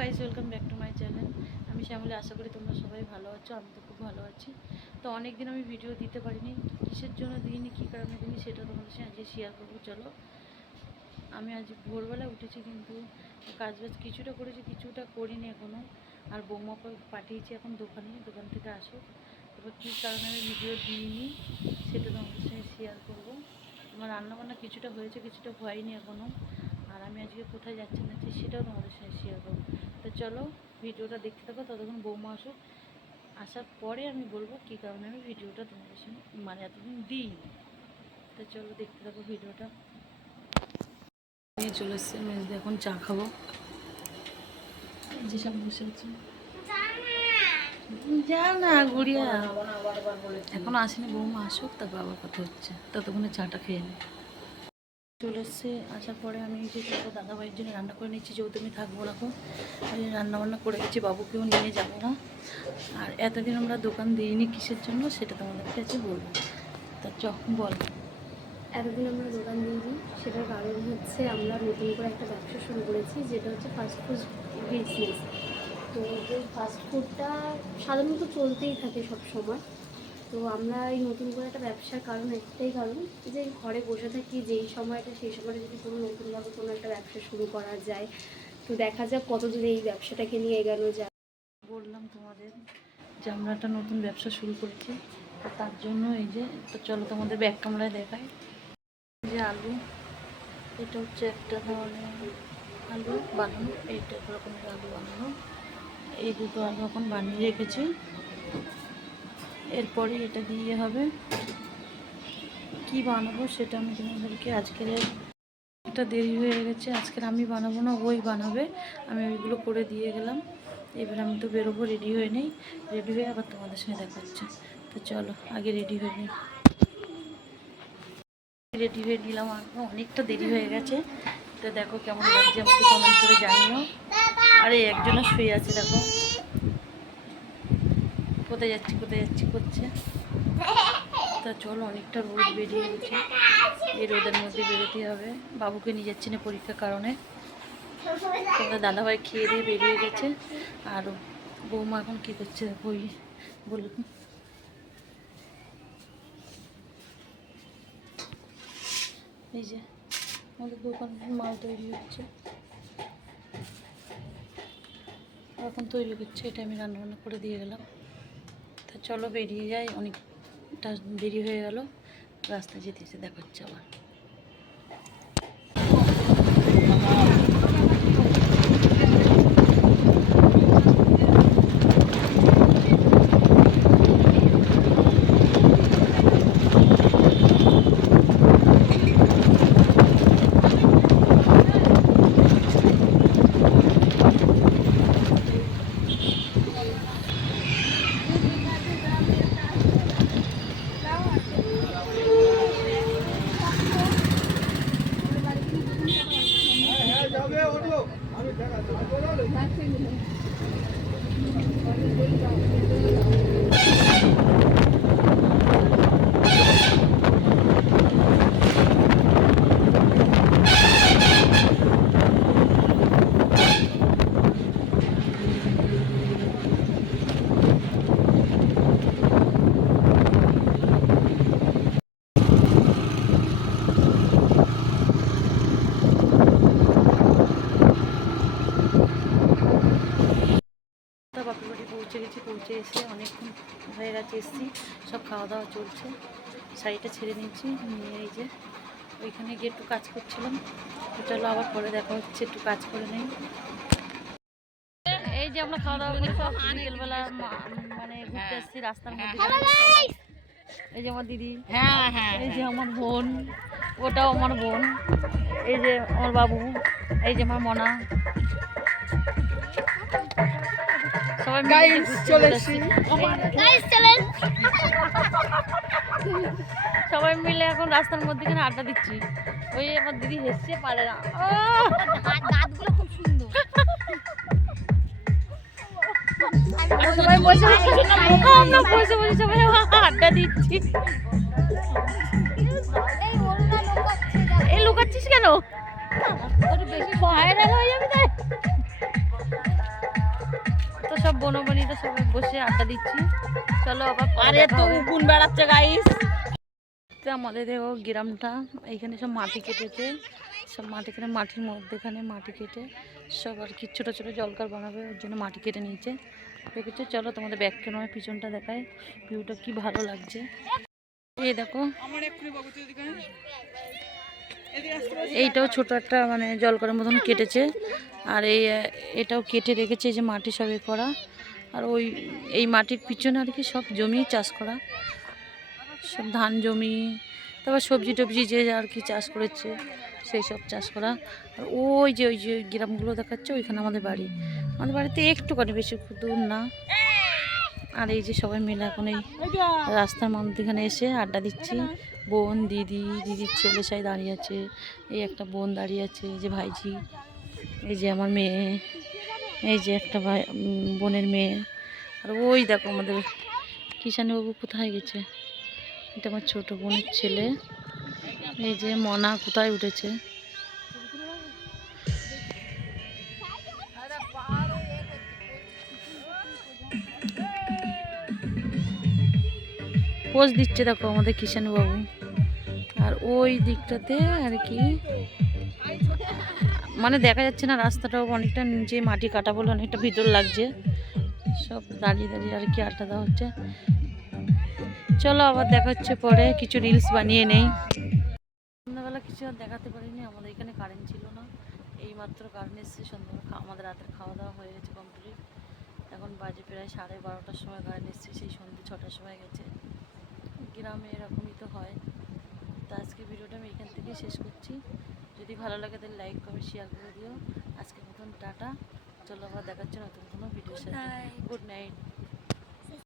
Guys, welcome back to my channel. আমি শ্যামলী, আশা করি তোমরা সবাই ভালো আছো। আমি তো খুব ভালো আছি। তো অনেক দিন আমি ভিডিও দিতে পারিনি, কিসের জন্য দিইনি, কী কারণে দিইনি সেটা তোমাদের সঙ্গে আজকে শেয়ার করবো। চলো, আমি আজ ভোরবেলায় উঠেছি, কিন্তু কাজবাজ কিছুটা করেছি, কিছুটা করিনি এখনও। আর বৌমাকে পাঠিয়েছি এখন দোকান থেকে আসো। এবার কী কারণে আমি ভিডিও দিইনি সেটা তোমাদের সঙ্গে শেয়ার করবো। আমার রান্নাবান্না কিছুটা হয়েছে, কিছুটা হয়নি এখনও। আর আমি আজকে কোথায় যাচ্ছি না সেটাও তোমাদের সঙ্গে শেয়ার করবো। তো চলো, ভিডিওটা দেখতে থাকো। ততক্ষণ বৌমা আসার পরে আমি বলবো কী কারণে আমি ভিডিওটা তোমাদের সঙ্গে এতদিন দিই। তো চলো, দেখতে থাকো ভিডিওটা। নিয়ে চলে এসছে মেজদি, এখন চা খাবো। যেসব বসে আছে, যা না গুড়িয়া, এখনো আসেনি। বৌমা আসুক, তারপর আবার কথা হচ্ছে, ততক্ষণে চাটা খেয়ে নিই। চলে এসছে, আসার পরে আমি যে দাদাভাইয়ের জন্য রান্না করে নিচ্ছি, যেহেতু আমি থাকবো না। আমি রান্নাবান্না করে গেছি, বাবুকেও নিয়ে যাবো না। আর এতদিন আমরা দোকান দিইনি, কিসের জন্য সেটা তোমাদের কাছে বলবো। তা যখন বল, এতদিন আমরা দোকান দিইনি, সেটার কারণ হচ্ছে আমরা নতুন করে একটা ব্যবসা শুরু করেছি, যেটা হচ্ছে ফাস্টফুড বিজনেস। তো এই ফাস্টফুডটা সাধারণত চলতেই থাকে সব সময়। তো আমরা এই নতুন করে একটা ব্যবসার কারণ একটাই কারণ, যে ঘরে বসে থাকি যেই সময়টা, সেই সময়টা যদি কোনো নতুনভাবে কোনো একটা ব্যবসা শুরু করা যায়, তো দেখা যাক কতদূর এই ব্যবসাটাকে নিয়ে এগোনো যায়। বললাম তোমাদের যে আমরা একটা নতুন ব্যবসা শুরু করেছি, তো তার জন্য এই যে, তো চলো তোমাদের ব্যাক ক্যামেরায় দেখাই। যে আলু, এটা হচ্ছে একটা ধরনের আলু বানানো, এইটা এক রকমের আলু বানানো। এই দুটো আলু এখন বানিয়ে রেখেছি, এরপরে এটা দিয়ে হবে। কি বানাবো সেটা আমি তোমাদেরকে আজকের, এটা দেরি হয়ে গেছে, আজকের আমি বানাবো না, ওই বানাবে। আমি ওইগুলো করে দিয়ে গেলাম। এবার আমি তো বেরোবো, রেডি হয়ে নেই। রেডি হয়ে আবার তোমাদের সঙ্গে দেখা হচ্ছে। তো চলো, আগে রেডি হয়ে নিই। রেডি হয়ে নিলাম, আর অনেকটা দেরি হয়ে গেছে। তো দেখো কেমন লাগছে, আমাকে কমেন্ট করে জানিও। আরে একজনের শুয়ে আছে, দেখো কোথায় যাচ্ছি করছে। তা চলো, অনেকটা রোদ বেরিয়ে গেছে, এই রোদের মধ্যে বেরোতে হবে। বাবুকে নিয়ে যাচ্ছি না পরীক্ষার কারণে। তোমরা দাদাভাই খেয়ে দিয়ে বেরিয়ে গেছে, আর বৌমা এখন কী করছে দেখো, ওই বলুন। এই যে আমাদের দোকান মাল তৈরি হচ্ছে, এখন তৈরি করছে, এটা আমি রান্নাবান্না করে দিয়ে গেলাম। তা চলো বেরিয়ে যাই, অনেকটা দেরি হয়ে গেল, রাস্তায় যেতে যেতে দেখা হচ্ছে আবার। বাপের বাড়ি পৌঁছে এসে অনেকক্ষণ হয়ে গেছে, এসেছি, সব খাওয়া দাওয়া চলছে। শাড়িটা ছেড়ে নিয়েছি, নিয়ে এই যে ওইখানে গিয়ে একটু কাজ করছিলাম। তো চলো, আবার পরে দেখা হচ্ছে, একটু কাজ করে নেই। এই যে আমরা খাওয়া দাওয়া করে সব বিকেলবেলা ঘুরতে এসেছি রাস্তার মধ্যে। এই যে আমার দিদি, এই যে আমার বোন, ওটাও আমার বোন, এই যে আমার বাবু, এই যে আমার মনা, সবাই সবাই মিলে এখন রাস্তার মধ্যে আড্ডা দিচ্ছি। ওই আমার দিদি হেসছে পারে না, দাঁতগুলো খুব সুন্দর। সবাই বসে সবাই আড্ডা দিচ্ছি। এই লুকাচ্ছিস কেন, ভাইরাল হয়ে যাবে তাই। সব বনবনীরা সবাই বসে আড্ডা দিচ্ছি। চলো আবার পরে আরে দেখা তো হবে। গুণ বেড়াচ্ছে গাইস। তো আমাদের দেখো গ্রামটা, এইখানে সব মাটি কেটেছে, সব মাটি কেটে মাটির মধ্যেখানে মাটি কেটে সব আর কি ছোটো ছোটো জলকার বানাবে, ওর জন্য মাটি কেটে নিয়েছে দেখেছো। চলো তোমাদের ব্যাক ক্যামেরায় পিছনটা দেখায়, ভিউটা কি ভালো লাগছে। এই দেখো এইটাও ছোট একটা মানে জলকারের মতন কেটেছে, আর এটাও কেটে রেখেছে, এই যে মাটি সব করা। আর এই মাটির পিছনে আর কি সব জমি চাষ করা, সব ধান জমি, তারপর সবজি টবজি যে আর কি চাষ করেছে সেই সব চাষ করা। আর ওই যে গ্রামগুলো দেখাচ্ছে ওইখানে আমাদের বাড়ি, আমাদের বাড়িতে একটুখানি, বেশি দূর না। আর এই যে সবাই মিলে এখন এই রাস্তার মধ্যখানে এসে আড্ডা দিচ্ছি, বোন দিদির ছেলে সাই দাঁড়িয়ে আছে, এই একটা বোন দাঁড়িয়ে আছে, এই যে ভাইজি, এই যে আমার মেয়ে, এই যে একটা ভাই বোনের মেয়ে। আর ওই দেখো আমাদের কিষাণবাবু কোথায় গেছে, এটা আমার ছোট বোনের ছেলে। এই যে মনা কোথায় উঠেছে, পোজ দিচ্ছে দেখো আমাদের কিষাণবাবু। আর ওই দিকটাতে আর কি মানে দেখা যাচ্ছে না, রাস্তাটাও অনেকটা নিচে, মাটি কাটা বলে অনেকটা ভিতর লাগছে, সব দাঁড়িয়ে দাঁড়িয়ে আর কি আড্ডা দেওয়া হচ্ছে। চলো আবার দেখা হচ্ছে পরে, কিছু রিলস বানিয়ে নেই। সন্ধ্যাবেলা কিছু আর দেখাতে পারিনি, আমাদের এখানে কারেন্ট ছিল না, এই মাত্র কারেন্ট এসেছে। সন্ধ্যাবেলা আমাদের রাতের খাওয়া দাওয়া হয়ে গেছে কমপ্লিট, এখন বাজে প্রায় 12:30টার সময় কারেন্ট এসেছে, সেই সন্ধ্যে 6টার সময় গেছে। গ্রামে এরকমই তো হয়। তো আজকে ভিডিওটা আমি এখান থেকেই শেষ করছি, যদি ভালো লাগে তাহলে লাইক কমেন্ট শেয়ার করে দিও। আজকের মতন টাটা, চলো আবার দেখাচ্ছে নতুন কোনো ভিডিওর সাথে। Good night.